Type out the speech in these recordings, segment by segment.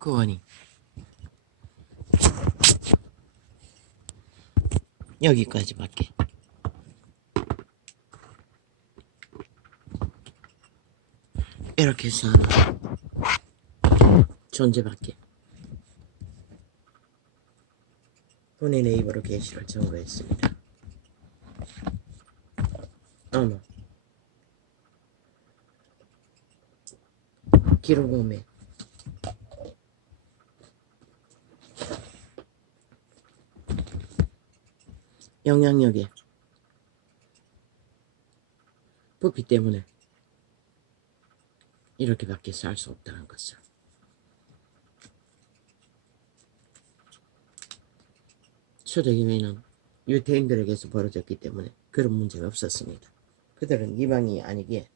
고원이 여기까지밖에. 이렇게 해서 하는 존재밖에. 본인의 입으로 계시를 증거했습니다. 어머, 기록음에 영향력에 부피 때문에 이렇게밖에 살 수 없다는 것을. 초대교회는 유태인들에게서 벌어졌기 때문에 그런 문제가 없었습니다. 그들은 이방이 아니기에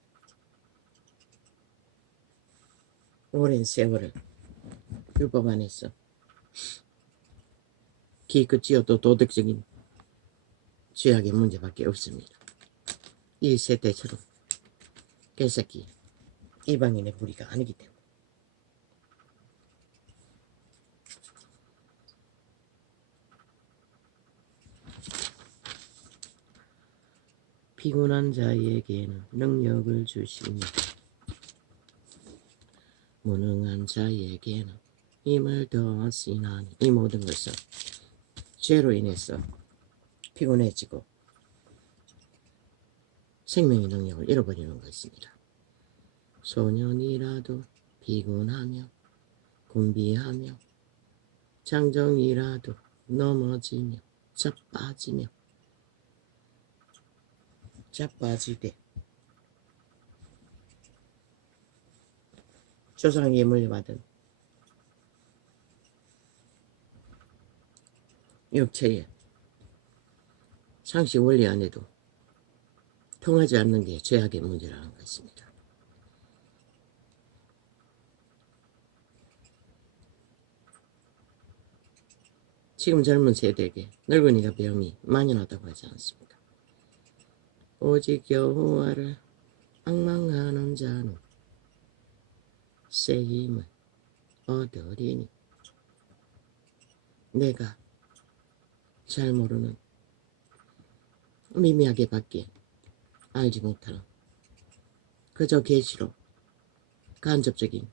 오랜 세월을 율법 안에서 기껏지어도 도덕적인 죄악의 문제밖에 없습니다. 이 세대처럼 개새끼 이방인의 무리가 아니기 때문에. 피곤한 자에게는 능력을 주시며 무능한 자에게는 힘을 더하시나니. 이 모든 것은 죄로 인해서 피곤해지고 생명의 능력을 잃어버리는 것입니다. 소년이라도 피곤하며 곤비하며 장정이라도 넘어지며 자빠지되 조상에게 물려받은 육체의 상식 원리 안에도 통하지 않는 게 죄악의 문제라는 것입니다. 지금 젊은 세대에게 늙은이가 병이 만연하다고 하지 않습니까? 오직 여호와를 앙망하는 자는 새 힘을 얻으리니. 내가 잘 모르는 미미하게 밖에 알지 못하는 그저 계시로 간접적인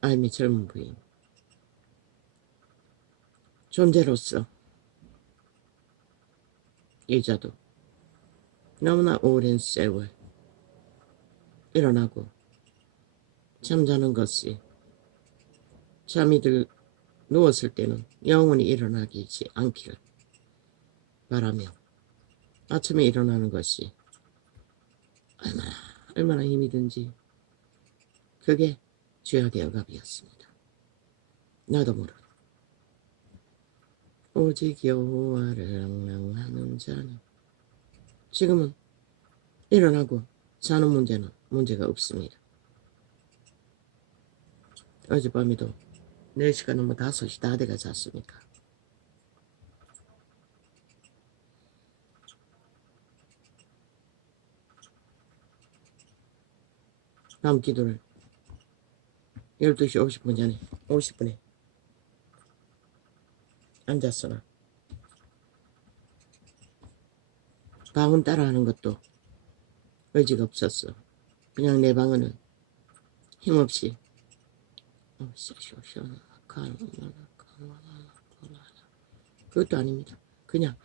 알미 젊은 부인 존재로서 이자도 너무나 오랜 세월 일어나고 잠자는 것이 잠이 누웠을 때는 영원히 일어나지 않기를 바라며 아침에 일어나는 것이 얼마나 힘이 든지 그게 죄악의 억압이었습니다. 나도 모르게. 오직 여호와를 앙망하는 자는. 지금은 일어나고 자는 문제는 문제가 없습니다. 어젯밤에도 4시가 넘어 5시 다 돼가 잤으니까. 다음 기도를 12시 50분 전에 50분에 앉았으나 방언 따라하는 것도 의지가 없었어. 그냥 내 방언은 힘없이 그것도 아닙니다. 그냥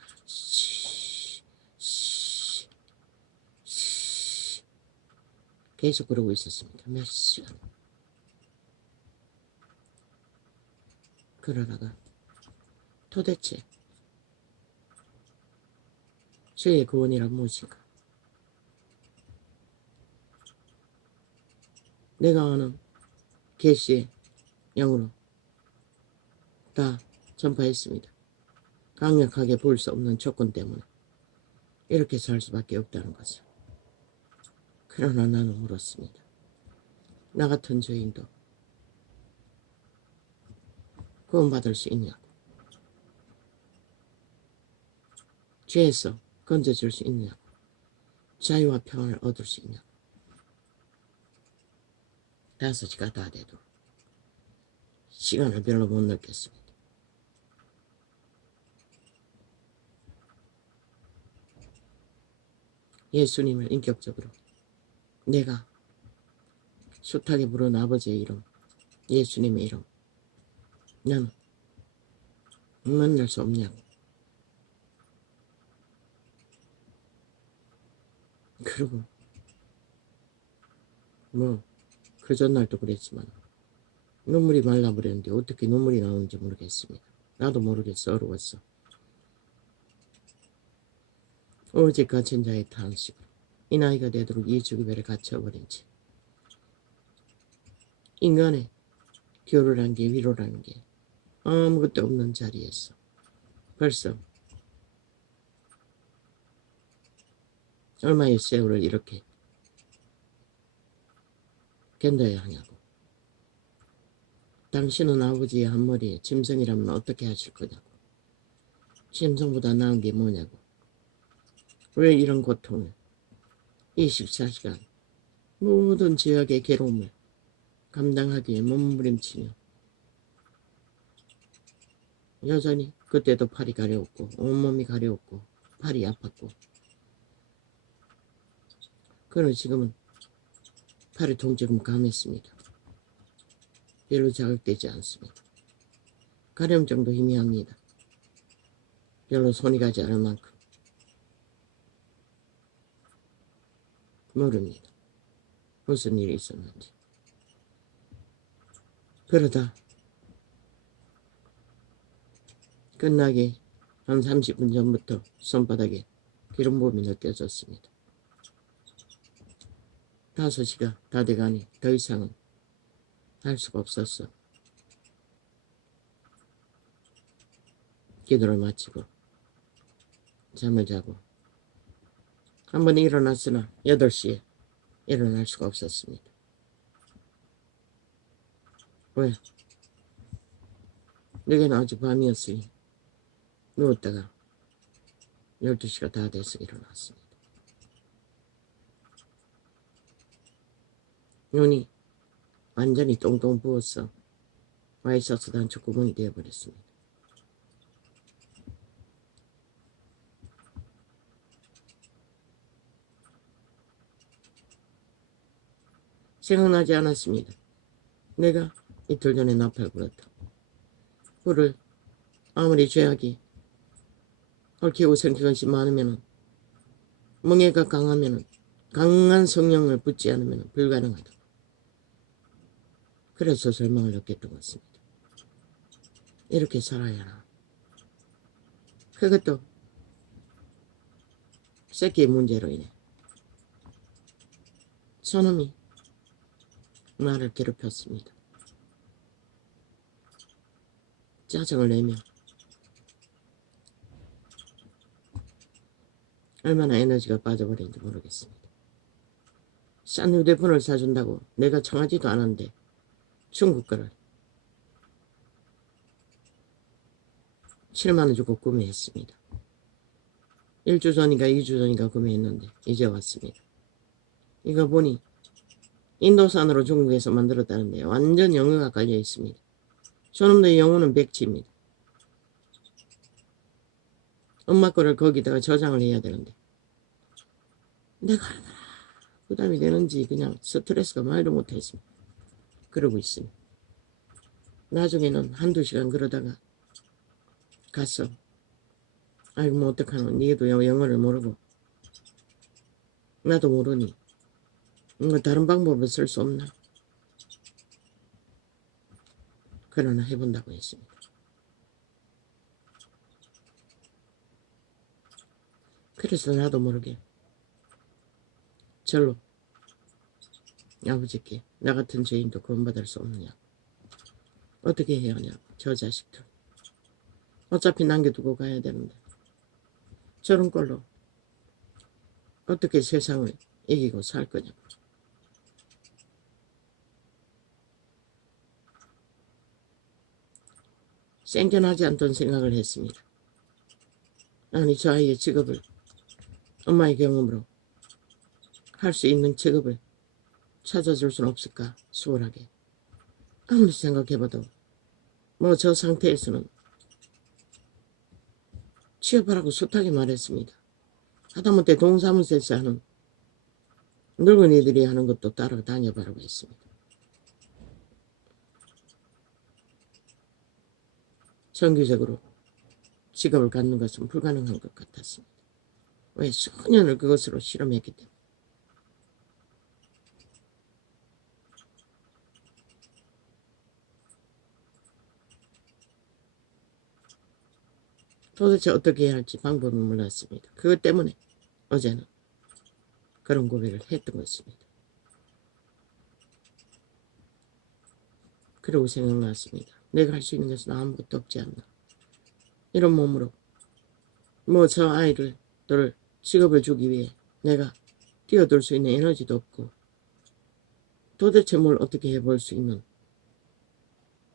계속 그러고 있었습니다. 몇 시간. 그러다가 도대체 죄의 구원이란 무엇인가? 내가 아는 계시의 영으로 다 전파했습니다. 강력하게 볼 수 없는 조건 때문에 이렇게 살 수밖에 없다는 것을. 그러나 나는 물었습니다. 나 같은 죄인도 구원받을 수 있냐고. 죄에서 건져줄 수 있냐고. 자유와 평안을 얻을 수 있냐고. 5시가 다 돼도 시간을 별로 못 넣겠습니다. 예수님을 인격적으로 내가 숱하게 부른 아버지의 이름, 예수님의 이름, 나는 만날 수 없냐고. 그리고 그 전날도 그랬지만 눈물이 말라버렸는데 어떻게 눈물이 나오는지 모르겠습니다. 나도 모르겠어. 어려웠어. 오직 갇힌 자의 탄식으로 이 나이가 되도록 이 주기별에 갇혀버린 채 인간의 교류란 게, 위로라는 게 아무것도 없는 자리에서 벌써 얼마의 세월을 이렇게 견뎌야 하냐고. 당신은 아버지의 한 머리에 짐승이라면 어떻게 하실 거냐고. 짐승보다 나은 게 뭐냐고. 왜 이런 고통을 24시간 모든 죄악의 괴로움을 감당하기 위해 몸부림치며 여전히 그때도 팔이 가려웠고 온몸이 가려웠고 팔이 아팠고, 그러나 지금은 팔이 통증은 감했습니다. 별로 자극되지 않습니다. 가려움 정도 희미합니다. 별로 손이 가지 않을 만큼. 모릅니다. 무슨 일이 있었는지. 그러다 끝나기 한 30분 전부터 손바닥에 기름부음이 느껴졌습니다. 5시가 다 돼가니 더 이상은 할 수가 없었어. 기도를 마치고 잠을 자고 한번 일어났으나 8시에 일어날 수가 없었습니다. 왜? 내게는 아직 밤이었으니 누웠다가 12시가 다 돼서 일어났습니다. 눈이 완전히 똥똥 부어서 와이셔츠 단추 구멍이 되어버렸습니다. 생각나지 않았습니다. 내가 이틀 전에 나팔 불었다. 불을 아무리 죄악이 얽히고 생긴 것이 많으면, 멍해가 강하면, 강한 성령을 붙지 않으면 불가능하다. 그래서 절망을 느꼈던 것 같습니다. 이렇게 살아야 하나. 그것도 새끼의 문제로 인해 저놈이 나를 괴롭혔습니다. 짜증을 내며 얼마나 에너지가 빠져버린지 모르겠습니다. 싼 휴대폰을 사준다고 내가 청하지도 않았는데 중국 거를 7만 원 주고 구매했습니다. 1주 전인가 2주 전인가 구매했는데 이제 왔습니다. 이거 보니 인도산으로 중국에서 만들었다는데 완전 영어가 깔려 있습니다. 저놈들의 영어는 백지입니다. 엄마 거를 거기다가 저장을 해야 되는데 내가 얼마나 부담이 되는지 그냥 스트레스가 말도 못했습니다. 그러고 있습니다. 나중에는 1~2시간 그러다가 가서 아이고 뭐 어떡하노, 니도 영어를 모르고 나도 모르니 뭐 다른 방법을 쓸 수 없나. 그러나 해본다고 했습니다. 그래서 나도 모르게 절로 아버지께 나 같은 죄인도 구원받을 수 없느냐, 어떻게 해야 하냐, 저 자식들 어차피 남겨두고 가야 되는데 저런 걸로 어떻게 세상을 이기고 살 거냐고. 생겨나지 않던 생각을 했습니다. 아니 저 아이의 직업을, 엄마의 경험으로 할 수 있는 직업을 찾아줄 수는 없을까. 수월하게 아무리 생각해봐도 뭐 저 상태에서는 취업하라고 숱하게 말했습니다. 하다못해 동사무소에서 하는 늙은이들이 하는 것도 따라다녀보라고 했습니다. 정기적으로 직업을 갖는 것은 불가능한 것 같았습니다. 왜? 수년을 그것으로 실험했기 때문에. 도대체 어떻게 해야 할지 방법을 몰랐습니다. 그것 때문에 어제는 그런 고백을 했던 것입니다. 그러고 생각났습니다. 내가 할 수 있는 것은 아무것도 없지 않나. 이런 몸으로 뭐 저 아이를 직업을 주기 위해 내가 뛰어들 수 있는 에너지도 없고 도대체 뭘 어떻게 해볼 수 있는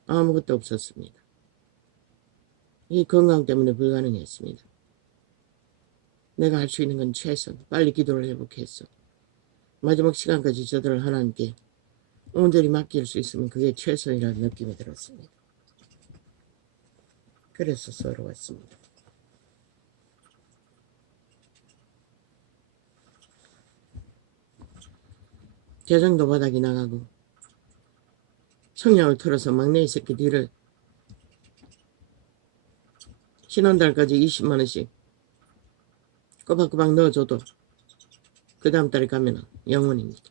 아무것도 없었습니다. 이 건강 때문에 불가능했습니다. 내가 할 수 있는 건 최선 빨리 기도를 회복해서 마지막 시간까지 저들을 하나님께 온전히 맡길 수 있으면 그게 최선이라는 느낌이 들었습니다. 그래서 서러웠습니다. 재정도 바닥이 나가고 청약을 털어서 막내 새끼 뒤를 지난달까지 20만원씩 꼬박꼬박 넣어줘도 그 다음 달에 가면 영원입니다.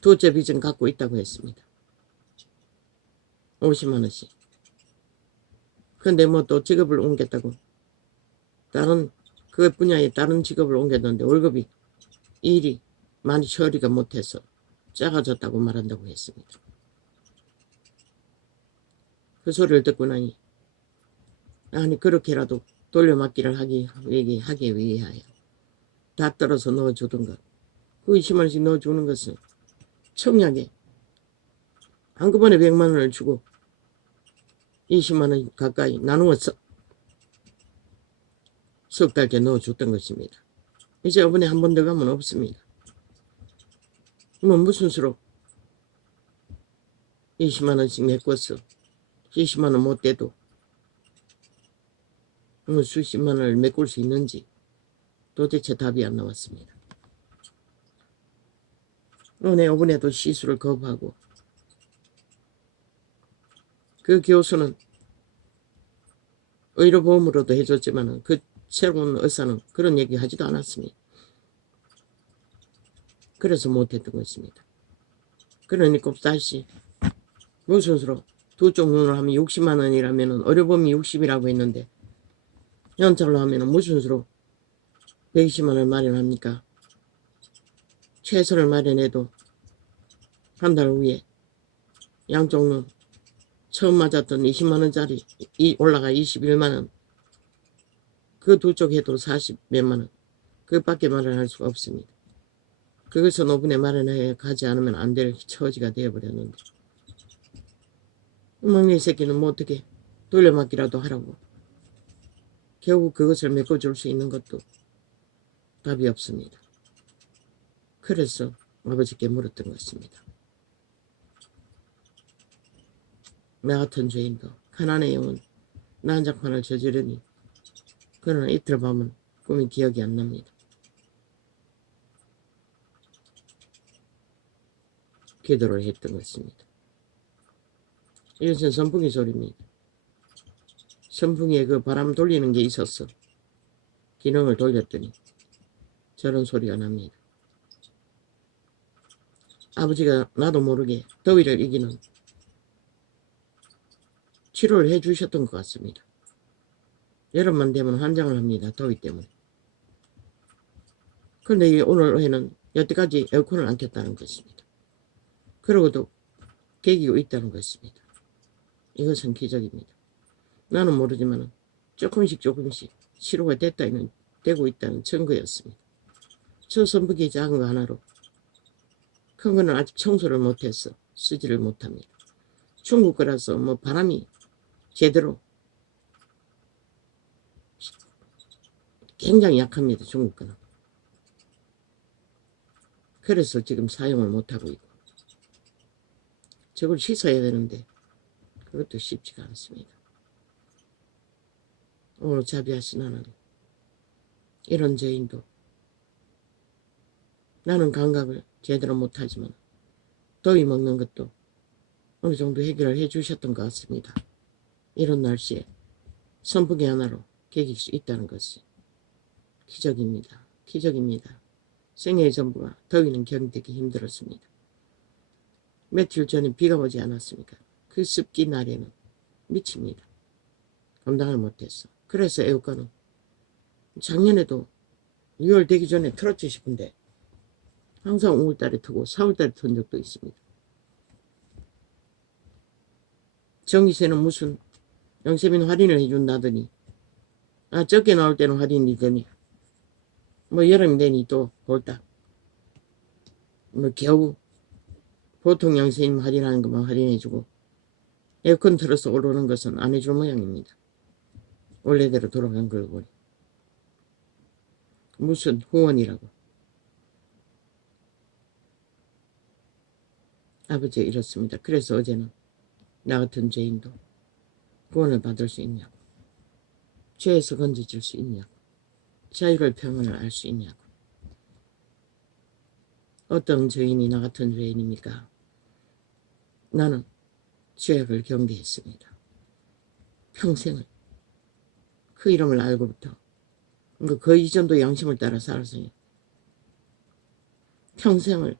두째 빚은 갖고 있다고 했습니다. 50만원씩. 근데 뭐 또 직업을 옮겼다고 다른 그 분야에 다른 직업을 옮겼는데 월급이 일이 많이 처리가 못해서 작아졌다고 말한다고 했습니다. 그 소리를 듣고 나니 아니 그렇게라도 돌려막기를 하기 위하여 다 떨어서 넣어주던가 그 20만원씩 넣어주는 것은 청약에 한꺼번에 100만원을 주고 20만원 가까이 나누어서 석 달째 넣어줬던 것입니다. 이제 이번에 한 번 더 가면 없습니다. 뭐 무슨 수로 20만원씩 메꿔서 20만원 못 돼도 뭐 수십만원을 메꿀 수 있는지 도대체 답이 안 나왔습니다. 내 이번에도 시술을 거부하고 그 교수는 의료보험으로도 해줬지만 그 새로운 의사는 그런 얘기 하지도 않았습니다. 그래서 못했던 것입니다. 그러니까 다시 무슨 수로 두 쪽 눈을 하면 60만원이라면 의료보험이 60이라고 했는데 연착로 하면 무슨 수로 120만원을 마련합니까? 최선을 마련해도 한 달 후에 양쪽 눈 처음 맞았던 20만원짜리 올라가 21만원 그 두 쪽 해도 40 몇만원 그밖에 마련할 수가 없습니다. 그것을 5분에 마련해 가지 않으면 안 될 처지가 되어버렸는데 막내 새끼는 뭐 어떻게 돌려막기라도 하라고 결국 그것을 메꿔줄 수 있는 것도 답이 없습니다. 그래서 아버지께 물었던 것입니다. 나 같은 죄인도 가난의 영혼 난장판을 저지르니 그러나 이틀 밤은 꿈이 기억이 안 납니다. 기도를 했던 것입니다. 이것은 선풍기 소리입니다. 선풍기에 그 바람 돌리는 게 있었어. 기능을 돌렸더니 저런 소리가 납니다. 아버지가 나도 모르게 더위를 이기는 치료를 해주셨던 것 같습니다. 여름만 되면 환장을 합니다. 더위 때문에. 그런데 오늘에는 여태까지 에어컨을 안 켰다는 것입니다. 그러고도 개기고 있다는 것입니다. 이것은 기적입니다. 나는 모르지만 조금씩 치료가 되고 있다는 증거였습니다. 저 선풍기 작은 거 하나로 큰 거는 아직 청소를 못해서 쓰지를 못합니다. 중국 거라서 뭐 바람이 제대로 굉장히 약합니다. 중국 거는. 그래서 지금 사용을 못하고 있고 저걸 씻어야 되는데 그것도 쉽지가 않습니다. 오늘 자비하신 하나님, 이런 죄인도 나는 감각을 제대로 못하지만 더위 먹는 것도 어느 정도 해결을 해주셨던 것 같습니다. 이런 날씨에 선풍기 하나로 개길 수 있다는 것이 기적입니다. 기적입니다. 생애 전부가 더위는 견디기 힘들었습니다. 며칠 전에 비가 오지 않았습니까? 그 습기 날에는 미칩니다. 감당을 못했어. 그래서 에어컨은 작년에도 6월 되기 전에 틀었지 싶은데 항상 5월달에 트고 4월달에 튼 적도 있습니다. 전기세는 무슨 영세민 할인을 해준다더니 적게 나올 때는 할인이 되니 뭐 여름이 되니 또 볼딱 뭐 겨우 보통 영세민 할인하는 것만 할인해주고 에어컨 틀어서 오르는 것은 안 해줄 모양입니다. 원래대로 돌아간 걸 보니 무슨 후원이라고. 아버지 이렇습니다. 그래서 어제는 나 같은 죄인도 구원을 받을 수 있냐고, 죄에서 건져질 수 있냐고, 자유를 평안을 알 수 있냐고. 어떤 죄인이 나 같은 죄인입니까? 나는 죄악을 경계했습니다. 평생을 그 이름을 알고부터 그 이전도 양심을 따라 살았으니 평생을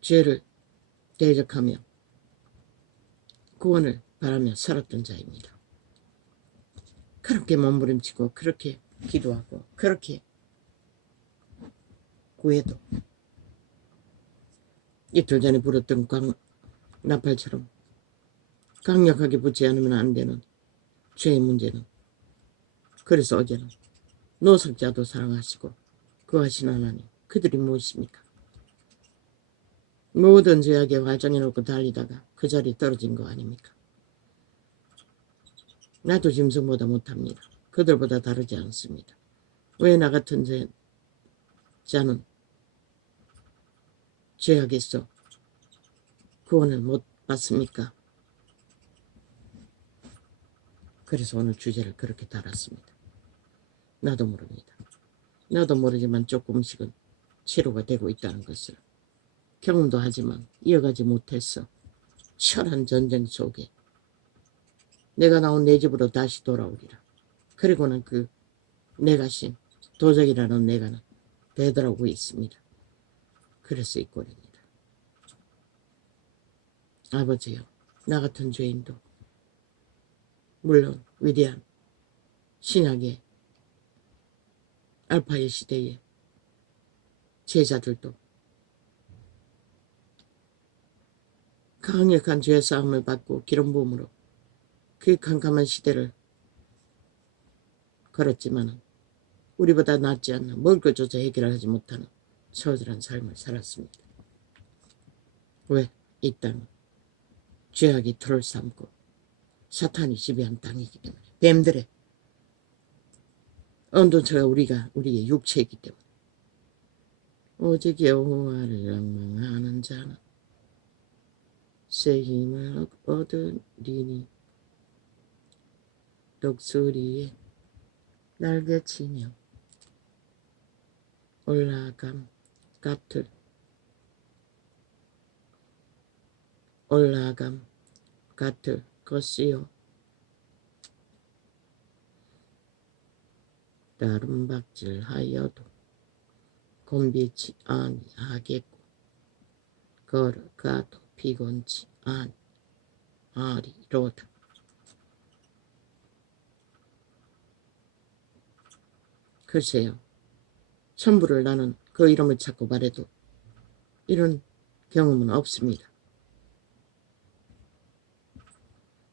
죄를 대적하며 구원을 바라며 살았던 자입니다. 그렇게 몸부림치고 그렇게 기도하고 그렇게 구해도 이틀 전에 불었던 나팔처럼 강력하게 붙지 않으면 안 되는 죄의 문제는, 그래서 어제는 노석자도 사랑하시고 구하신 하나님, 그들이 무엇입니까? 모든 죄악에 활성해놓고 달리다가 그 자리에 떨어진 거 아닙니까? 나도 짐승보다 못합니다. 그들보다 다르지 않습니다. 왜 나 같은 자는 죄악에서 구원을 못 받습니까? 그래서 오늘 주제를 그렇게 달았습니다. 나도 모릅니다. 나도 모르지만 조금씩은 치료가 되고 있다는 것을 경험도 하지만 이어가지 못했어. 치열한 전쟁 속에 내가 나온 내 집으로 다시 돌아오리라. 그리고는 그 내가 신 도적이라는 내가는 되돌아오고 있습니다. 그래서 이 꼴입니다. 아버지요, 나 같은 죄인도 물론 위대한 신약의 알파의 시대의 제자들도 강력한 죄싸움을 받고 기름 부음으로 그 캄캄한 시대를 걸었지만 우리보다 낫지 않나 먹을 것조차 해결하지 못하는 처절한 삶을 살았습니다. 왜? 이 땅은 죄악이 틀을 삼고 사탄이 지배한 땅이기 때문에, 뱀들의 언돈처가 우리의 육체이기 때문에, 오직 여호와를 앙망하는 자는 새 힘을 얻으리니 독수리에 날개치며 올라감 같을 것이요 다른 박질하여도 곤비치 아니하겠고 걸어가도 피곤치 아니하리로다. 글쎄요, 천부를 나는 그 이름을 찾고 말해도 이런 경험은 없습니다.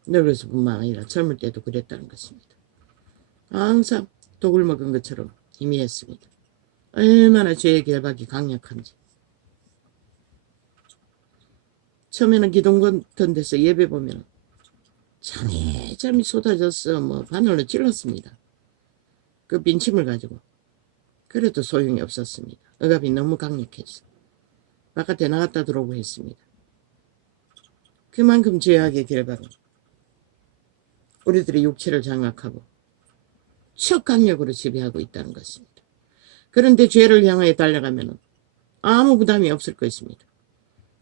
늙어서뿐만 아니라 젊을 때도 그랬다는 것입니다. 항상 독을 먹은 것처럼 희미했습니다. 얼마나 죄의 결박이 강력한지. 처음에는 기동 같은 데서 예배 보면 잠이 쏟아졌어 뭐 바늘로 찔렀습니다. 그 빈침을 가지고. 그래도 소용이 없었습니다. 억압이 너무 강력했어. 바깥에 나갔다 들어오고 했습니다. 그만큼 죄악의 결과로 우리들의 육체를 장악하고 척강력으로 지배하고 있다는 것입니다. 그런데 죄를 향하여 달려가면 아무 부담이 없을 것입니다.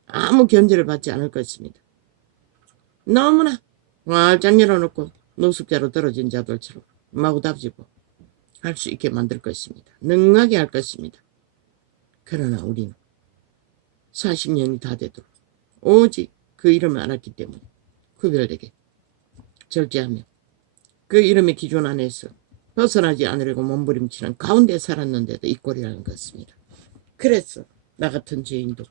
아무 견제를 받지 않을 것입니다. 너무나 활짝 열어놓고 노숙자로 떨어진 자들처럼 마구잡지고 할 수 있게 만들 것입니다. 능하게 할 것입니다. 그러나 우리는 40년이 다 되도록 오직 그 이름을 알았기 때문에 구별되게 절제하며 그 이름의 기준 안에서 벗어나지 않으려고 몸부림치는 가운데 살았는데도 이 꼴이라는 것입니다. 그래서 나 같은 죄인도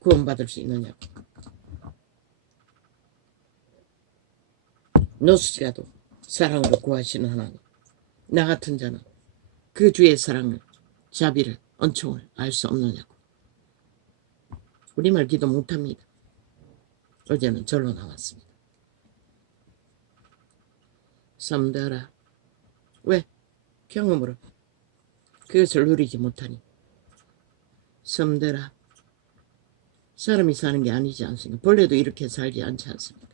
구원받을 수 있느냐고. 노숙자도 사랑으로 구하시는 하나님, 나 같은 자는 그 주의 사랑을, 자비를,恩총을 알 수 없느냐고. 우리말 기도 못합니다. 어제는 절로 나왔습니다. 섬들아, 왜? 경험으로 그것을 누리지 못하니. 섬들아, 사람이 사는 게 아니지 않습니까? 벌레도 이렇게 살지 않지 않습니까?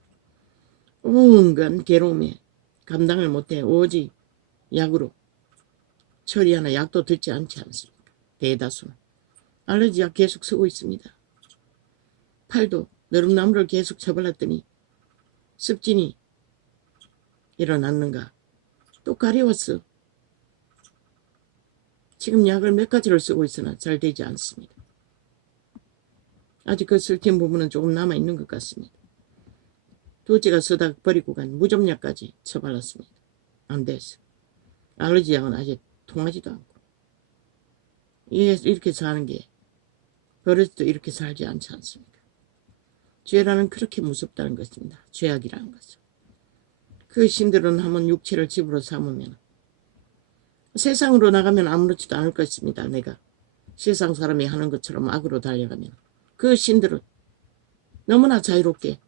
온갖 괴로움에 감당을 못해 오직 약으로 처리하나 약도 듣지 않지 않습니까? 대다수는 알러지약 계속 쓰고 있습니다. 팔도 느릅나무를 계속 쳐발랐더니 습진이 일어났는가? 또 가려웠어. 지금 약을 몇 가지를 쓰고 있으나 잘 되지 않습니다. 아직 그 슬킨 부분은 조금 남아있는 것 같습니다. 둘째가 쓰다 버리고 간 무좀약까지 쳐발랐습니다. 안 됐어. 알러지 약은 아직 통하지도 않고. 이렇게 사는 게 버릇도 이렇게 살지 않지 않습니까? 죄라는 그렇게 무섭다는 것입니다. 죄악이라는 것은. 그 신들은 한번 육체를 집으로 삼으면 세상으로 나가면 아무렇지도 않을 것입니다. 내가 세상 사람이 하는 것처럼 악으로 달려가면 그 신들은 너무나 자유롭게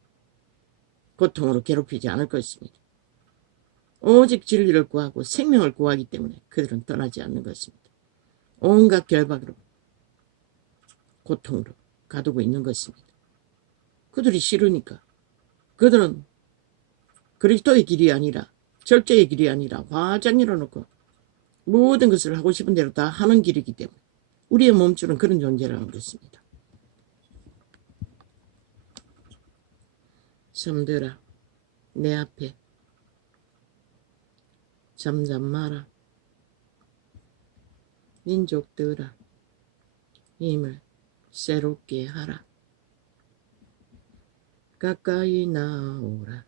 고통으로 괴롭히지 않을 것입니다. 오직 진리를 구하고 생명을 구하기 때문에 그들은 떠나지 않는 것입니다. 온갖 결박으로 고통으로 가두고 있는 것입니다. 그들이 싫으니까. 그들은 그리스도의 길이 아니라 절제의 길이 아니라 활짝 열어놓고 모든 것을 하고 싶은 대로 다 하는 길이기 때문에 우리의 몸줄은 그런 존재라는 것입니다. 섬들아, 내 앞에 잠잠 마라. 민족들아, 힘을 새롭게 하라. 가까이 나오라.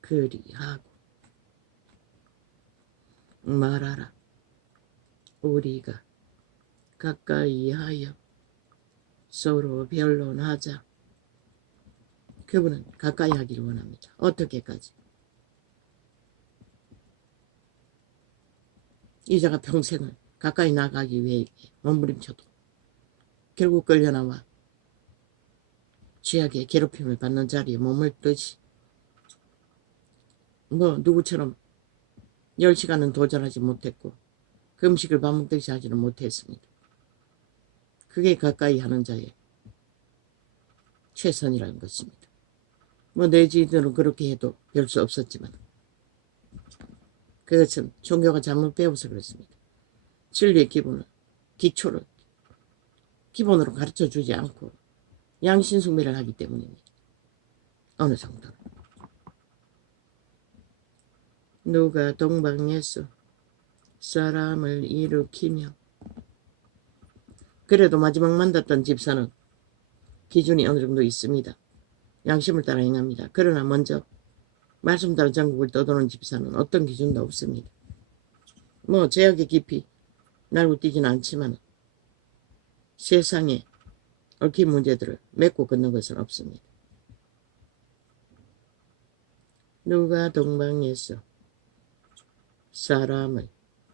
그리하고 말하라. 우리가 가까이 하여 서로 변론하자. 그분은 가까이 하기를 원합니다. 어떻게까지? 이자가 평생을 가까이 나가기 위해 몸부림쳐도 결국 끌려나와 죄악의 괴롭힘을 받는 자리에 몸을 뜨지. 누구처럼 10시간은 도전하지 못했고 금식을 밥 먹듯이 하지는 못했습니다. 그게 가까이 하는 자의 최선이라는 것입니다. 내 지인들은 그렇게 해도 별 수 없었지만 그것은 종교가 잘못 배워서 그렇습니다. 진리의 기초를 기본으로 가르쳐주지 않고 양신숭배를 하기 때문입니다. 어느 정도. 누가 동방에서 사람을 일으키며 그래도 마지막 만났던 집사는 기준이 어느 정도 있습니다. 양심을 따라 행합니다. 그러나 먼저 말씀 따라 전국을 떠도는 집사는 어떤 기준도 없습니다. 제약의 깊이 날고 뛰지는 않지만 세상에 얽힌 문제들을 메고 걷는 것은 없습니다. 누가 동방에서 사람을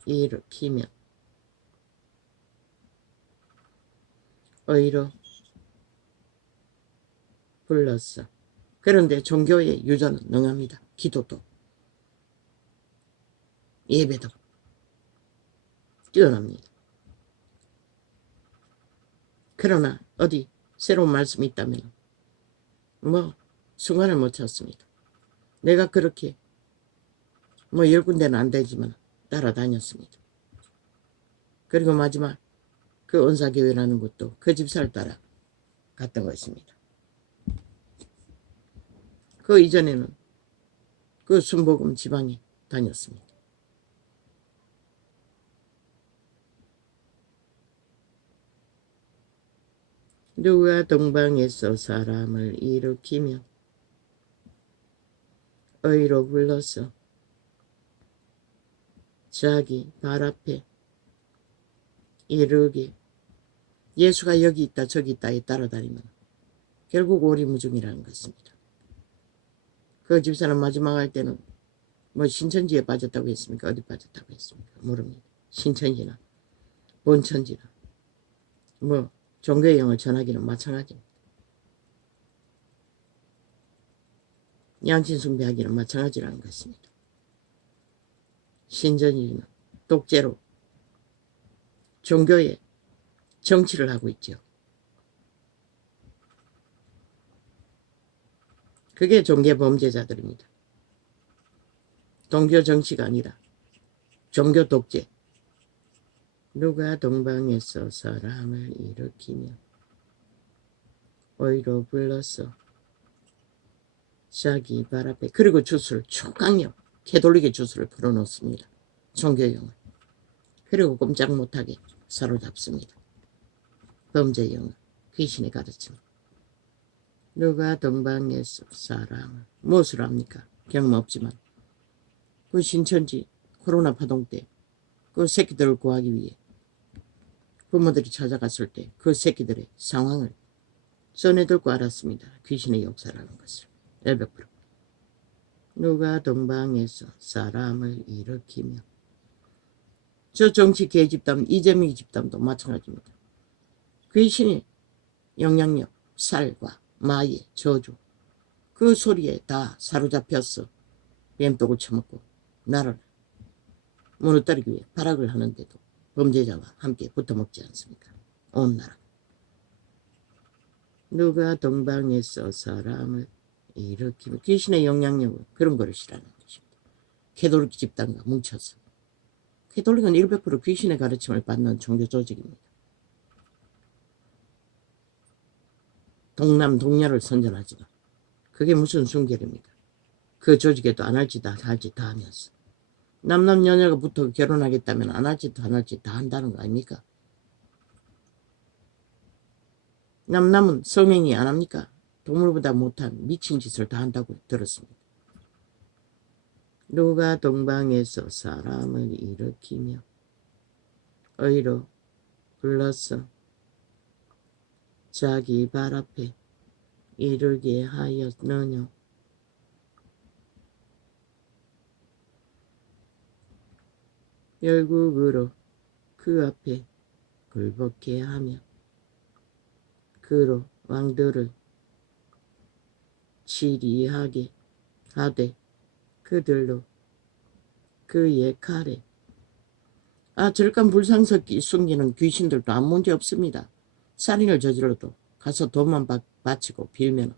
일으키며 의로 불렀어. 그런데 종교의 유전은 능합니다. 기도도 예배도 뛰어납니다. 그러나 어디 새로운 말씀이 있다면 뭐 순간을 못 찾습니다. 내가 그렇게 뭐 10군데는 안 되지만 따라다녔습니다. 그리고 마지막 그 은사교회라는 곳도 그 집사를 따라 갔던 것입니다. 그 이전에는 그 순복음 지방에 다녔습니다. 누가 동방에서 사람을 일으키며 의로 불러서 자기 발 앞에 이르게 예수가 여기 있다 저기 있다에 따라다니면 결국 오리무중이라는 것입니다. 그 집사는 마지막 할 때는 뭐 신천지에 빠졌다고 했습니까? 어디 빠졌다고 했습니까? 모릅니다. 신천지나 본천지나 뭐 종교의 영을 전하기는 마찬가지입니다. 양신 숭배하기는 마찬가지라는 것입니다. 신전이나 독재로 종교의 정치를 하고 있죠. 그게 종교 범죄자들입니다. 종교 정치가 아니라 종교 독재. 누가 동방에서 사람을 일으키며 의로 불러서 자기 발 앞에 그리고 주술을 초강력 캐톨릭의 주술을 풀어놓습니다. 종교용을. 그리고 꼼짝 못하게 사로잡습니다. 범죄용을 귀신의 가르침. 누가 동방에서 사람을 무엇을 합니까? 경험 없지만 그 신천지 코로나 파동 때 그 새끼들을 구하기 위해 부모들이 찾아갔을 때 그 새끼들의 상황을 전해들고 알았습니다. 귀신의 역사라는 것을. 100%. 누가 동방에서 사람을 일으키며 저 정치 개집단 이재명 집단도 마찬가지입니다. 귀신의 영향력, 살과 마의 저주 그 소리에 다 사로잡혔어. 뱀독을 처먹고 나라를 무너뜨리기 위해 발악을 하는데도 범죄자와 함께 붙어먹지 않습니까? 온 나라. 누가 동방에서 사람을 일으키며 귀신의 영향력은 그런 것이라는 것입니다. 캐톨릭 집단과 뭉쳐서. 캐톨릭은 100% 귀신의 가르침을 받는 종교 조직입니다. 동남 동녀를 선전하지만 그게 무슨 순결입니까? 그 조직에도 안 할 짓 다 할 짓 다 하면서 남남 여녀가 붙어 결혼하겠다면 안 할 짓도 안 할 짓 다 한다는 거 아닙니까? 남남은 성행위 안 합니까? 동물보다 못한 미친 짓을 다 한다고 들었습니다. 누가 동방에서 사람을 일으키며 의로 불러서 자기 발 앞에 이르게 하였느냐. 열국으로 그 앞에 굴복해 하며 그로 왕들을 치리하게 하되 그들로 그의 칼에 절간 불상석기 숨기는 귀신들도 아무 문제 없습니다. 살인을 저질러도 가서 돈만 바치고 빌면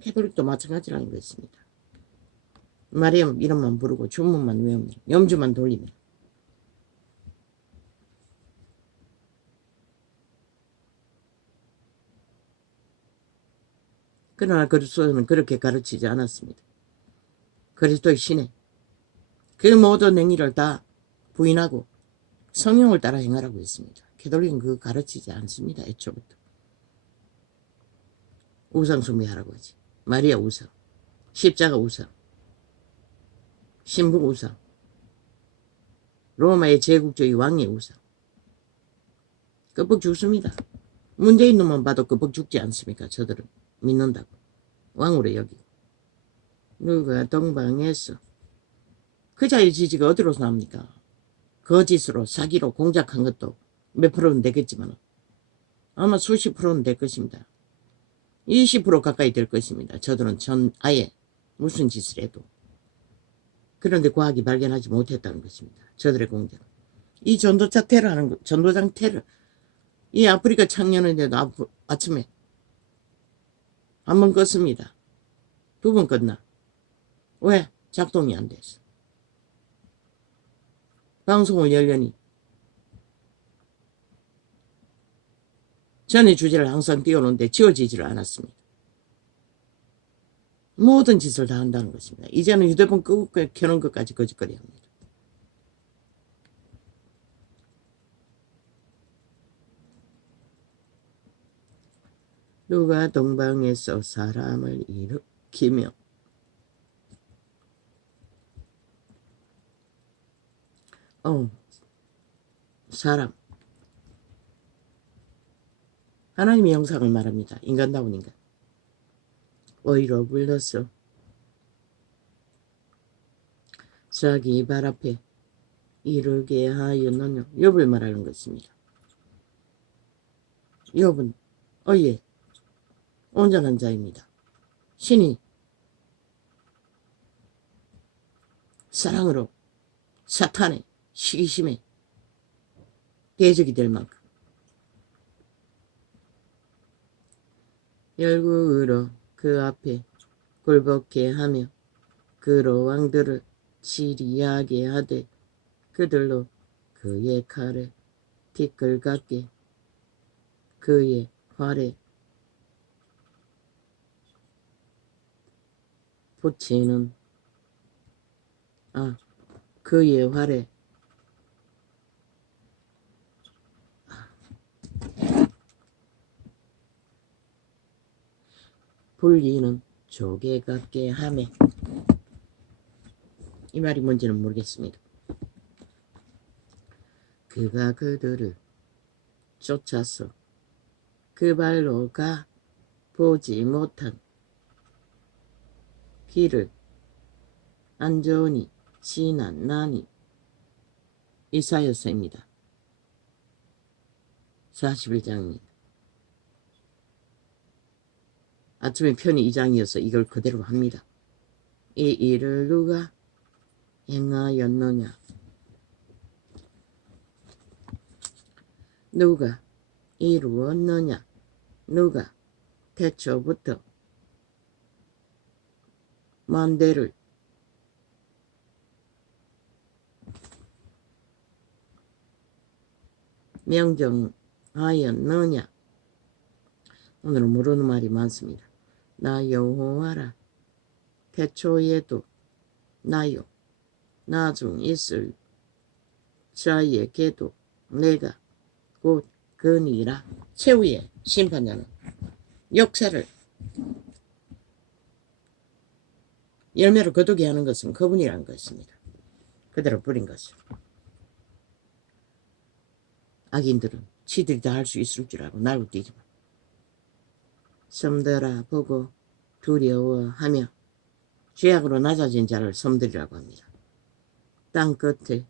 캐톨릭도 마찬가지라는 거 있습니다. 마리아 이름만 부르고 주문만 외우면 염주만 돌리면 그러나 그리스도는 그렇게 가르치지 않았습니다. 그리스도의 신에 그 모든 행위를 다 부인하고 성령을 따라 행하라고 했습니다. 캐톨릭은 그거 가르치지 않습니다. 애초부터. 우상 숭배하라고 하지. 마리아 우상, 십자가 우상, 신부 우상, 로마의 제국주의 왕의 우상. 끄뻑 죽습니다. 문제 있는 놈만 봐도 끄뻑 죽지 않습니까? 저들은 믿는다고. 왕으로 여기고. 누가 동방에서 그 자의 지지가 어디로서 나옵니까? 거짓으로 사기로 공작한 것도 몇 프로는 되겠지만 아마 수십 프로는 될 것입니다. 20% 가까이 될 것입니다. 저들은 아예 무슨 짓을 해도. 그런데 과학이 발견하지 못했다는 것입니다. 저들의 공작은. 이 전도자 테러하는 거, 전도장 테러. 이 아프리카 청년인데도 아침에 한 번 껐습니다. 두 번 껐나? 왜? 작동이 안 됐어. 방송을 열려니 전의 주제를 항상 띄워놓는데 지워지지를 않았습니다. 모든 짓을 다 한다는 것입니다. 이제는 휴대폰 끄고 켜는 것까지 거짓거리 합니다. 누가 동방에서 사람을 일으키며 사람 하나님의 형상을 말합니다. 인간다운 인간. 어이로 불렀어. 자기 발 앞에 이르게 하였느냐. 욥을 말하는 것입니다. 욥은 어이에 온전한 자입니다. 신이 사랑으로 사탄의 시기심에 대적이 될 만큼 열국으로 그 앞에 굴복해 하며 그로 왕들을 치리하게 하되 그들로 그의 칼에 티끌 같게 그의 활에 붙이는 그의 활에 불리는 조개 같게 하매 이 말이 뭔지는 모르겠습니다. 그가 그들을 쫓아서 그 발로 가 보지 못한 길을 안전히 지났나니. 이사야서입니다. 41장입니다. 아침에 편이 2장이어서 이걸 그대로 합니다. 이 일을 누가 행하였느냐. 누가 이루었느냐. 누가 태초부터 만대를 명정하였느냐. 오늘은 모르는 말이 많습니다. 나 여호와라. 태초에도 나요. 나중 있을 자에게도 내가 곧 그니라. 최후의 심판자는 역사를 열매로 거두게 하는 것은 그분이라는 것입니다. 그대로 뿌린 것을. 악인들은 지들이 다 할 수 있을 줄 알고 날고 뛰지만 섬들아 보고 두려워하며 죄악으로 낮아진 자를 섬들이라고 합니다. 땅 끝에